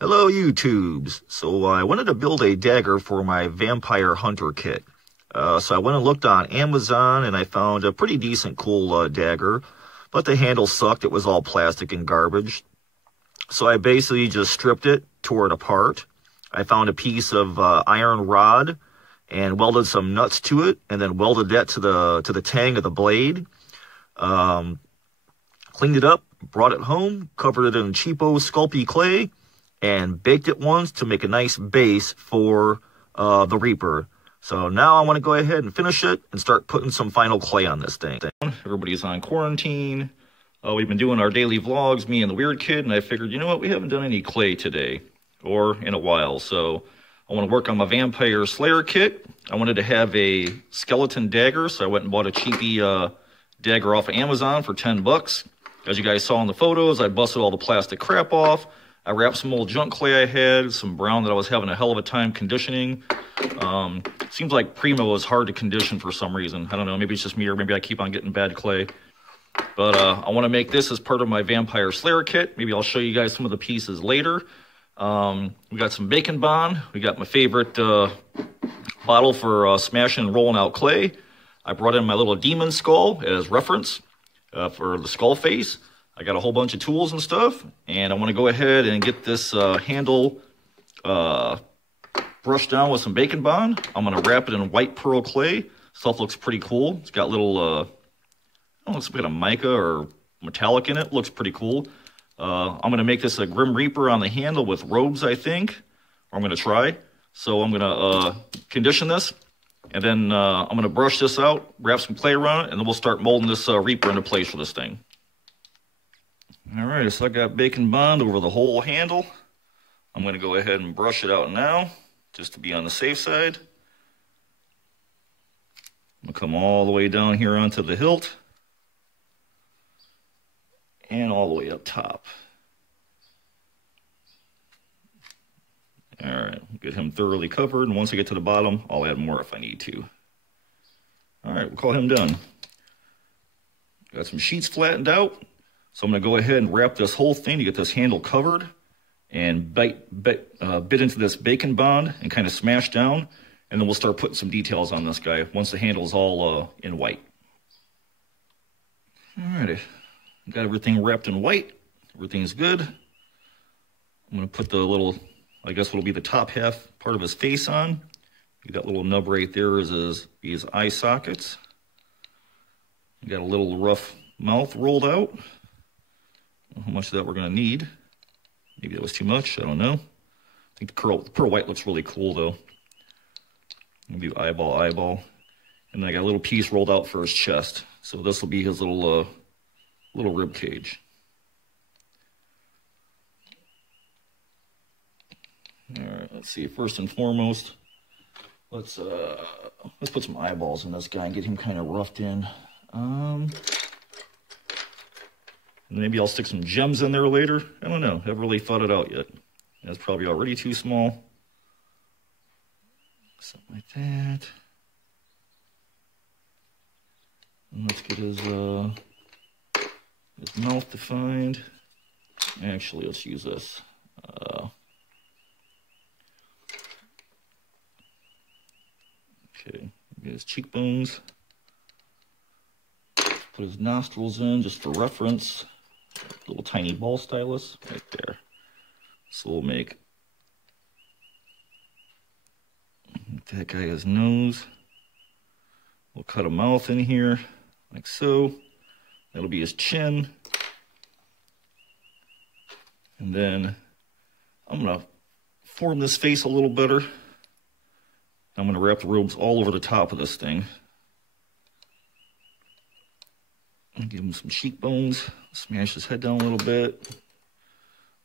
Hello YouTubes. So I wanted to build a dagger for my vampire hunter kit. So I went and looked on Amazon and I found a pretty decent cool dagger, but the handle sucked. It was all plastic and garbage. So I basically just stripped it, tore it apart. I found a piece of iron rod and welded some nuts to it, and then welded that to the tang of the blade. Cleaned it up, brought it home, covered it in cheapo sculpey clay, and baked it once to make a nice base for the Reaper. So now I want to go ahead and finish it and start putting some final clay on this thing. Everybody's on quarantine. We've been doing our daily vlogs, me and the Weird Kid, and I figured, you know what, we haven't done any clay today, or in a while, so I want to work on my Vampire Slayer kit. I wanted to have a skeleton dagger, so I went and bought a cheapy dagger off of Amazon for 10 bucks. As you guys saw in the photos, I busted all the plastic crap off. I wrapped some old junk clay I had, some brown that I was having a hell of a time conditioning. Seems like Premo is hard to condition for some reason. I don't know, maybe it's just me, or maybe I keep on getting bad clay. But I want to make this as part of my Vampire Slayer kit. Maybe I'll show you guys some of the pieces later. We got some bacon bond. We got my favorite bottle for smashing and rolling out clay. I brought in my little demon skull as reference for the skull face. I got a whole bunch of tools and stuff, and I want to go ahead and get this handle brushed down with some bacon bond. I'm going to wrap it in white pearl clay. Stuff looks pretty cool. It's got little, I don't know, it's got a mica or metallic in it. Looks pretty cool. I'm going to make this a Grim Reaper on the handle with robes, I think. Or I'm going to try. So I'm going to condition this, and then I'm going to brush this out, wrap some clay around it, and then we'll start molding this Reaper into place for this thing. Alright, so I got bacon bond over the whole handle. I'm going to go ahead and brush it out now, just to be on the safe side. I'm going to come all the way down here onto the hilt, and all the way up top. Alright, get him thoroughly covered, and once I get to the bottom, I'll add more if I need to. Alright, we'll call him done. Got some sheets flattened out. So I'm going to go ahead and wrap this whole thing to get this handle covered, and bit into this bacon bond and kind of smash down, and then we'll start putting some details on this guy once the handle is all in white. Alrighty, got everything wrapped in white. Everything's good. I'm going to put the little, I guess what'll be the top half part of his face on. That little nub right there is his eye sockets. Got a little rough mouth rolled out. How much of that we're going to need. Maybe that was too much. I don't know. I think the pearl white looks really cool, though. Maybe eyeball. And then I got a little piece rolled out for his chest. So this will be his little rib cage. All right, let's see. First and foremost, let's put some eyeballs in this guy and get him kind of roughed in. Maybe I'll stick some gems in there later. I don't know. I haven't really thought it out yet. That's probably already too small. Something like that. And let's get his mouth defined. Actually, let's use this. Okay, get his cheekbones. Put his nostrils in just for reference. Little tiny ball stylus right there. So we'll make that guy his nose. We'll cut a mouth in here, like so. That'll be his chin. And then I'm going to form this face a little better. I'm going to wrap the robes all over the top of this thing. Give him some cheekbones, smash his head down a little bit.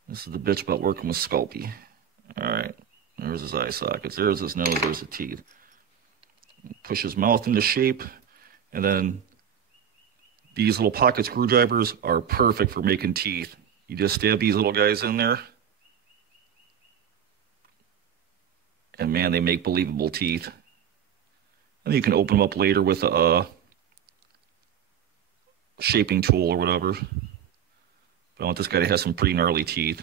This is the bitch about working with sculpey. Alright, there's his eye sockets, there's his nose, there's the teeth. Push his mouth into shape, and then these little pocket screwdrivers are perfect for making teeth. You just stab these little guys in there, and man, they make believable teeth. And you can open them up later with a shaping tool or whatever. But I want this guy to have some pretty gnarly teeth.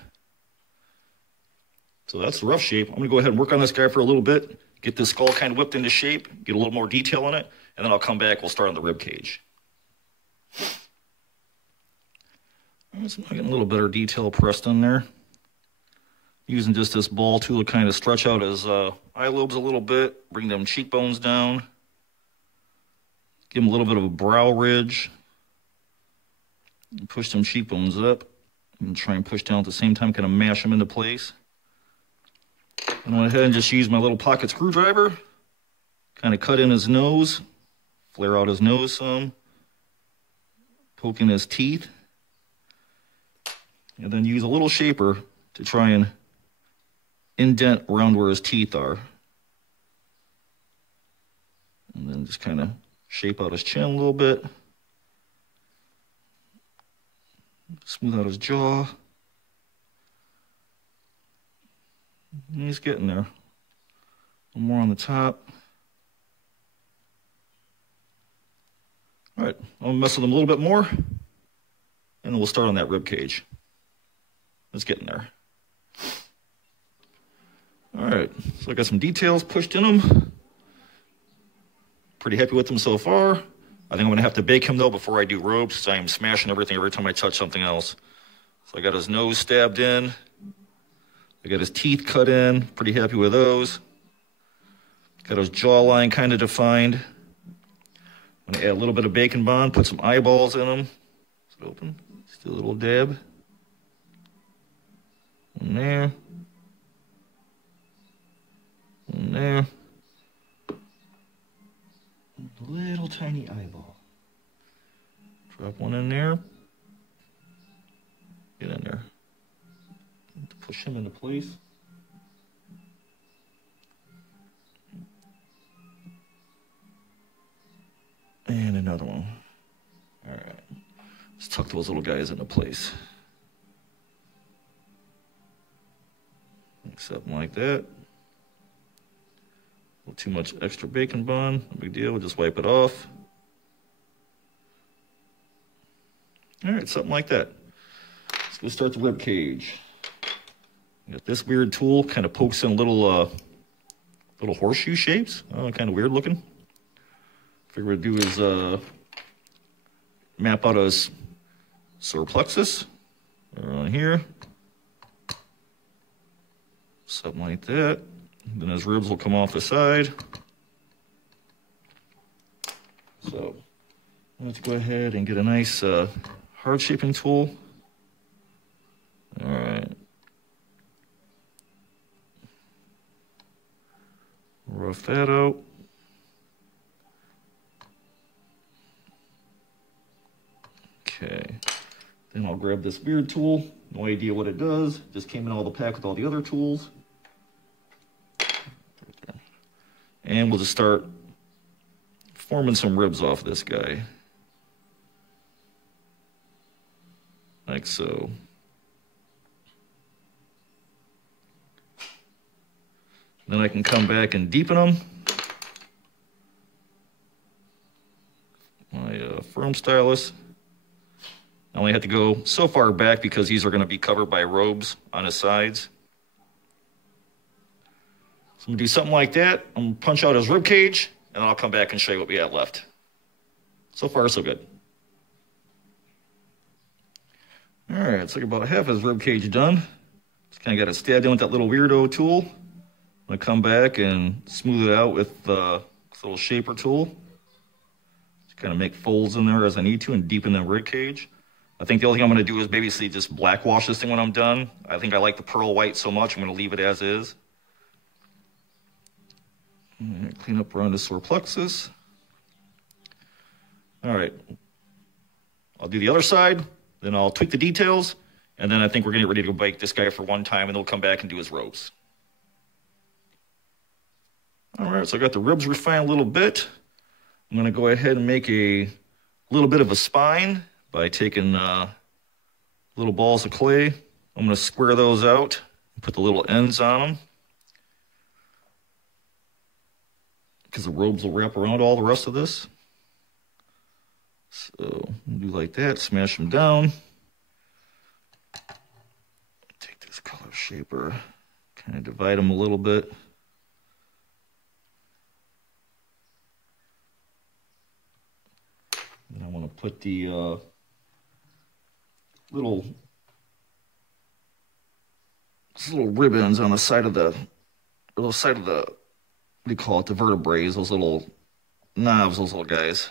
So that's the rough shape. I'm going to go ahead and work on this guy for a little bit, get this skull kind of whipped into shape, get a little more detail in it, and then I'll come back. We'll start on the rib cage. So I'm getting a little better detail pressed in there. Using just this ball tool to kind of stretch out his eye lobes a little bit, bring them cheekbones down, give him a little bit of a brow ridge, and push them cheekbones up, and try and push down at the same time, kind of mash them into place. And I went ahead and just used my little pocket screwdriver, kind of cut in his nose, flare out his nose some, poke in his teeth, and then use a little shaper to try and indent around where his teeth are. And then just kind of shape out his chin a little bit. Smooth out his jaw. And he's getting there. A little more on the top. All right, I'll mess with him a little bit more, and then we'll start on that rib cage. It's getting there. All right, so I got some details pushed in them. Pretty happy with them so far. I think I'm gonna have to bake him though before I do robes, because I am smashing everything every time I touch something else. So I got his nose stabbed in. I got his teeth cut in. Pretty happy with those. Got his jawline kind of defined. I'm gonna add a little bit of bacon bond, put some eyeballs in them. Is it open? Just do a little dab. In there. In there. A little tiny eyeball. Drop one in there. Get in there. Push him into place. And another one. All right. Let's tuck those little guys into place. Something like that. A little too much extra bacon bond. No big deal. We'll just wipe it off. All right, something like that. Let's go start the rib cage. Got this weird tool, kind of pokes in little horseshoe shapes. Kind of weird looking. Figure what we'd do is map out his solar plexus around here. Something like that. Then his ribs will come off the side. So let's go ahead and get a nice hard shaping tool. All right. Rough that out. Okay. Then I'll grab this beard tool. No idea what it does. Just came in all the pack with all the other tools. And we'll just start forming some ribs off this guy. Like so. Then I can come back and deepen them. My firm stylus. I only have to go so far back because these are going to be covered by robes on his sides. So I'm going to do something like that. I'm going to punch out his rib cage, and then I'll come back and show you what we got left. So far, so good. All right, it's like about half his rib cage done. Just kind of got it stabbed in with that little weirdo tool. I'm going to come back and smooth it out with this little shaper tool. Just kind of make folds in there as I need to and deepen the rib cage. I think the only thing I'm going to do is basically just black wash this thing when I'm done. I think I like the pearl white so much, I'm going to leave it as is. Clean up around the solar plexus. All right. I'll do the other side, then I'll tweak the details, and then I think we're going to get ready to go bake this guy for one time, and then we'll come back and do his robes. All right, so I got the ribs refined a little bit. I'm going to go ahead and make a little bit of a spine by taking little balls of clay. I'm going to square those out, put the little ends on them, because the robes will wrap around all the rest of this. So do like that, smash them down. Take this color shaper, Kind of divide them a little bit. And I want to put the little ribbons on the side of the what do you call it, the vertebrae, those little knobs, those little guys.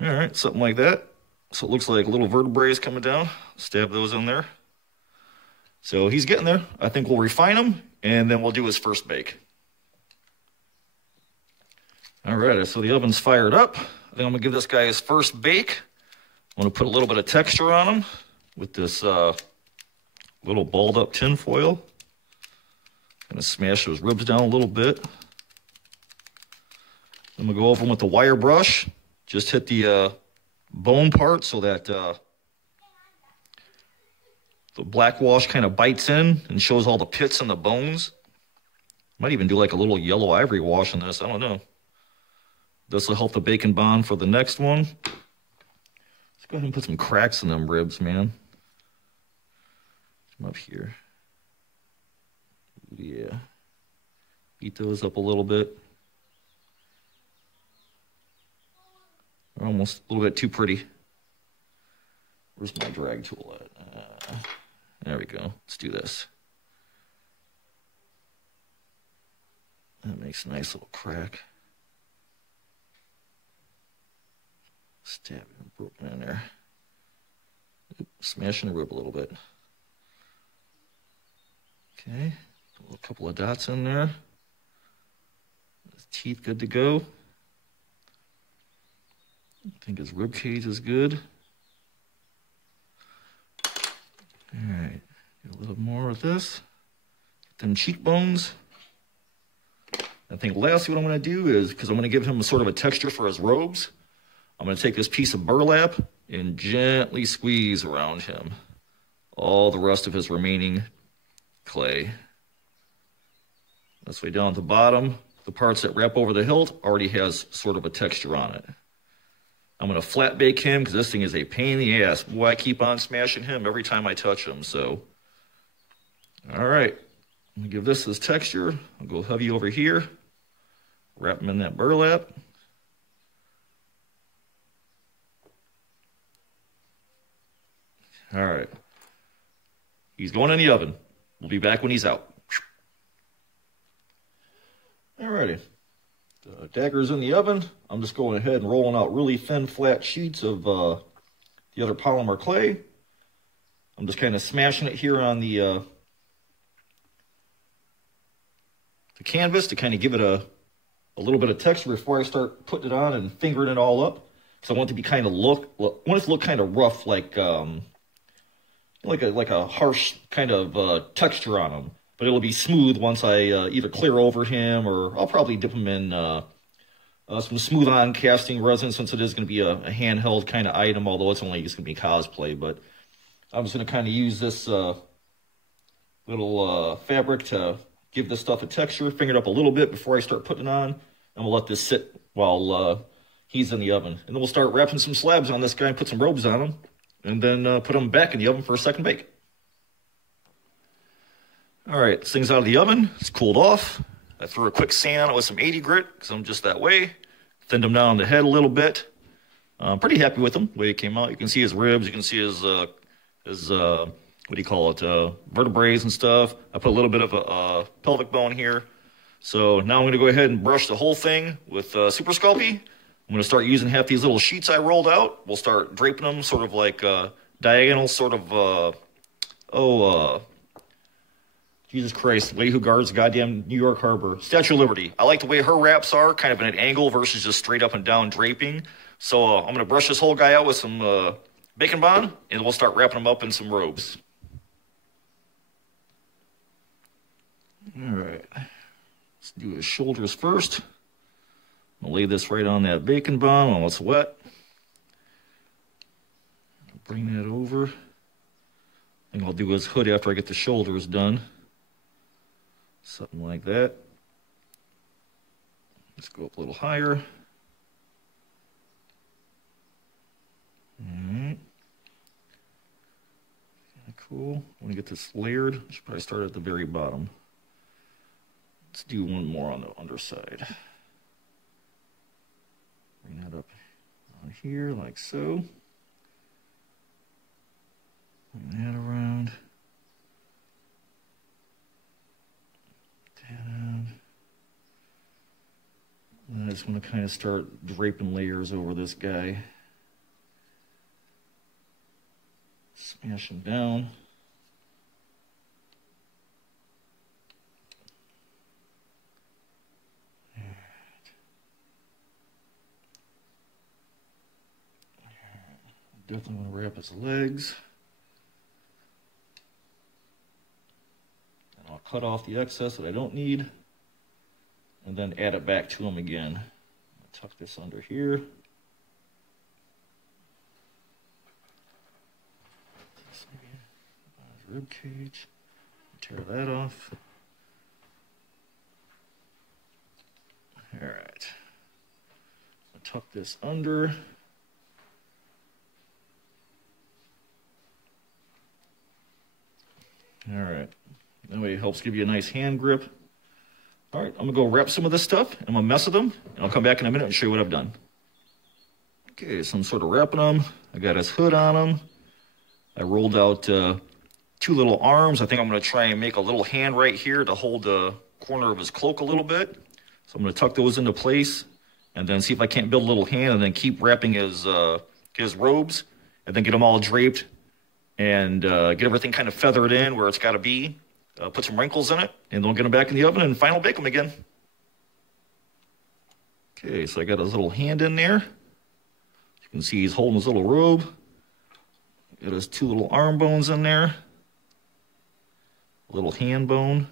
All right, something like that. So it looks like little vertebrae is coming down. Stab those in there. So he's getting there. I think we'll refine him, and then we'll do his first bake. All right, so the oven's fired up. I think I'm gonna give this guy his first bake. I'm gonna put a little bit of texture on him with this little balled up tin foil. Gonna smash those ribs down a little bit. I'm gonna go over them with the wire brush. Just hit the bone part so that the black wash kind of bites in and shows all the pits and the bones. Might even do like a little yellow ivory wash on this, I don't know. This will help the bacon bond for the next one. Let's go ahead and put some cracks in them ribs, man. Come up here. Yeah. Beat those up a little bit. They're almost a little bit too pretty. Where's my drag tool at? There we go. Let's do this. That makes a nice little crack. Stab it broken in there. Smashing the rib a little bit. Okay, put a couple of dots in there. His teeth good to go. I think his rib cage is good. All right, do a little more of this. Get them cheekbones. I think lastly what I'm going to do is, because I'm going to give him sort of a texture for his robes, I'm going to take this piece of burlap and gently squeeze around him all the rest of his remaining clay. This way down at the bottom, the parts that wrap over the hilt already has sort of a texture on it. I'm going to flat bake him because this thing is a pain in the ass. Boy, I keep on smashing him every time I touch him. So, all right, I'm going to give this his texture. I'll go heavy over here, wrap him in that burlap. All right, he's going in the oven. We'll be back when he's out. All righty. The dagger's in the oven. I'm just going ahead and rolling out really thin, flat sheets of the other polymer clay. I'm just kind of smashing it here on the canvas to kind of give it a little bit of texture before I start putting it on and fingering it all up. Because I want it to be kind of want it to look kind of rough, like a harsh kind of texture on them. But it'll be smooth once I either clear over him, or I'll probably dip him in some smooth on casting resin, since it is going to be a handheld kind of item, although it's only just going to be cosplay. But I'm just going to kind of use this little fabric to give this stuff a texture, finger it up a little bit before I start putting it on, and we'll let this sit while he's in the oven. And then we'll start wrapping some slabs on this guy and put some robes on him, and then put him back in the oven for a second bake. All right, this thing's out of the oven. It's cooled off. I threw a quick sand on it with some 80 grit because I'm just that way. Thinned him down on the head a little bit. I'm pretty happy with him, the way it came out. You can see his ribs. You can see his what do you call it, vertebrae and stuff. I put a little bit of a pelvic bone here. So now I'm going to go ahead and brush the whole thing with Super Sculpey. I'm going to start using half these little sheets I rolled out. We'll start draping them sort of like diagonal, sort of, Jesus Christ, lady who guards the goddamn New York Harbor. Statue of Liberty. I like the way her wraps are, kind of at an angle versus just straight up and down draping. So I'm going to brush this whole guy out with some bacon bond, and we'll start wrapping him up in some robes. All right. Let's do his shoulders first. I'm going to lay this right on that bacon bond while it's wet. Bring that over. And I'll do his hood after I get the shoulders done. Something like that. Let's go up a little higher. All right. Cool. I want to get this layered. I should probably start at the very bottom. Let's do one more on the underside. Bring that up on here like so. Bring that around. And I just want to kind of start draping layers over this guy. Smash him down. Definitely want to wrap his legs. And I'll cut off the excess that I don't need, and then add it back to him again. I'll tuck this under here. Rib cage. Tear that off. All right. I'll tuck this under. All right. That way it helps give you a nice hand grip. All right, I'm gonna go wrap some of this stuff. I'm gonna mess with them, and I'll come back in a minute and show you what I've done. Okay, so I'm sort of wrapping them. I got his hood on him. I rolled out 2 little arms. I think I'm gonna try and make a little hand right here to hold the corner of his cloak a little bit. So I'm gonna tuck those into place, and then see if I can't build a little hand, and then keep wrapping his robes, and then get them all draped, and get everything kind of feathered in where it's got to be. Put some wrinkles in it, and then we'll get them back in the oven and final bake them again. Okay, so I got his little hand in there. You can see he's holding his little robe. Got his 2 little arm bones in there. A little hand bone.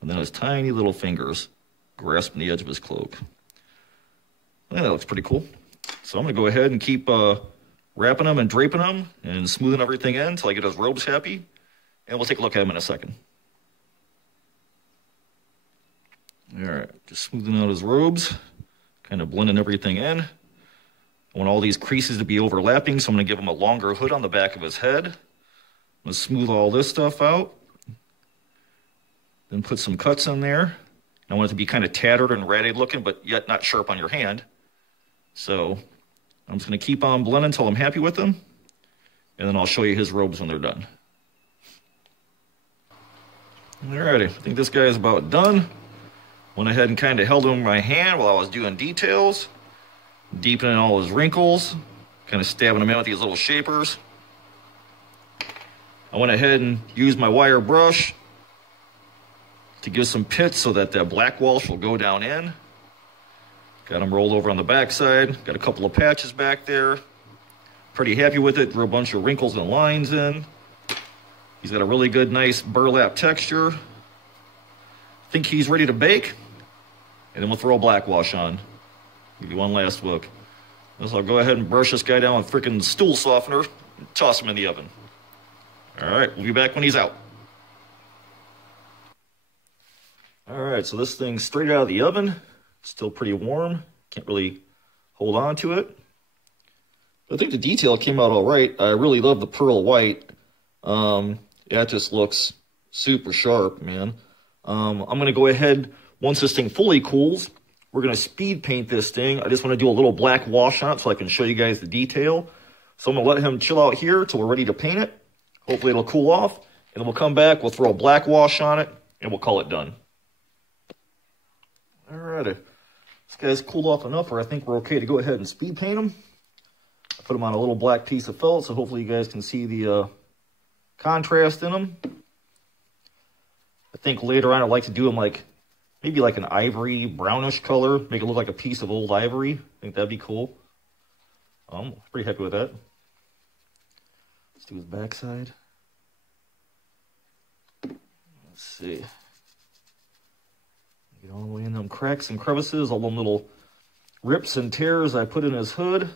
And then his tiny little fingers grasping the edge of his cloak. I think that looks pretty cool. So I'm going to go ahead and keep wrapping them and draping them and smoothing everything in until I get his robes happy. And we'll take a look at him in a second. All right, just smoothing out his robes, kind of blending everything in. I want all these creases to be overlapping, so I'm going to give him a longer hood on the back of his head. I'm going to smooth all this stuff out. Then put some cuts in there. I want it to be kind of tattered and ratty looking, but yet not sharp on your hand. So I'm just going to keep on blending until I'm happy with them. And then I'll show you his robes when they're done. Alrighty, I think this guy is about done. Went ahead and kind of held him in my hand while I was doing details, deepening all his wrinkles, kind of stabbing him in with these little shapers. I went ahead and used my wire brush to give some pits so that the black wash will go down in. Got him rolled over on the back side. Got a couple of patches back there. Pretty happy with it. Drew a bunch of wrinkles and lines in. He's got a really good, nice burlap texture. I think he's ready to bake. And then we'll throw a black wash on. Give you one last look. So I'll go ahead and brush this guy down with freaking stool softener and toss him in the oven. All right, we'll be back when he's out. All right, so this thing's straight out of the oven. Still pretty warm. Can't really hold on to it. But I think the detail came out all right. I really love the pearl white. That just looks super sharp, man. I'm going to go ahead, once this thing fully cools, we're going to speed paint this thing. I just want to do a little black wash on it so I can show you guys the detail. So I'm going to let him chill out here till we're ready to paint it. Hopefully it'll cool off, and then we'll come back, we'll throw a black wash on it, and we'll call it done. Alrighty. This guy's cooled off enough where I think we're okay to go ahead and speed paint him. I put him on a little black piece of felt, so hopefully you guys can see the contrast in them. I think later on I'd like to do them like, maybe like an ivory brownish color, make it look like a piece of old ivory. I think that'd be cool. I'm pretty happy with that. Let's do his backside. Let's see. Get all the way in them cracks and crevices, all them little rips and tears I put in his hood.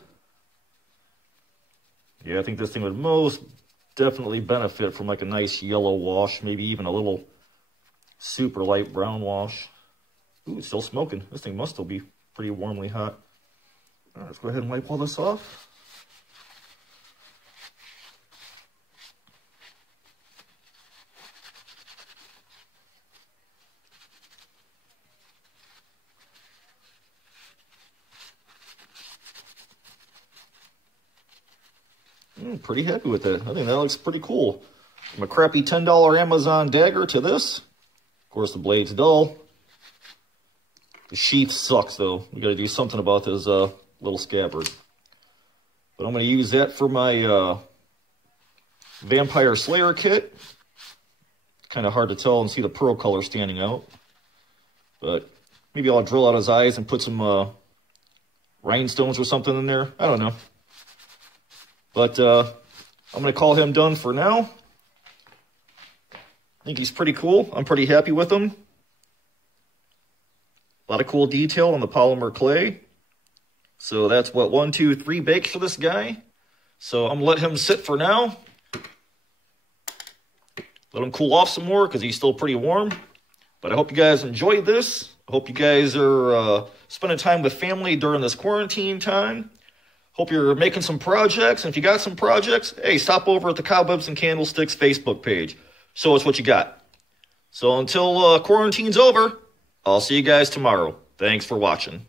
Yeah, I think this thing would most definitely benefit from like a nice yellow wash, maybe even a little super light brown wash. Ooh, it's still smoking. This thing must still be pretty warmly hot. All right, let's go ahead and wipe all this off. Pretty happy with it. I think that looks pretty cool. From a crappy $10 Amazon dagger to this. Of course, the blade's dull. The sheath sucks, though. We got to do something about this little scabbard. But I'm going to use that for my Vampire Slayer kit. Kind of hard to tell and see the pearl color standing out. But maybe I'll drill out his eyes and put some rhinestones or something in there. I don't know. But I'm going to call him done for now. I think he's pretty cool. I'm pretty happy with him. A lot of cool detail on the polymer clay. So that's what, 1, 2, 3 bakes for this guy. So I'm going to let him sit for now. Let him cool off some more because he's still pretty warm. But I hope you guys enjoyed this. I hope you guys are spending time with family during this quarantine time. Hope you're making some projects. And if you got some projects, hey, stop over at the Cobwebs and Candlesticks Facebook page. Show us what you got. So until quarantine's over, I'll see you guys tomorrow. Thanks for watching.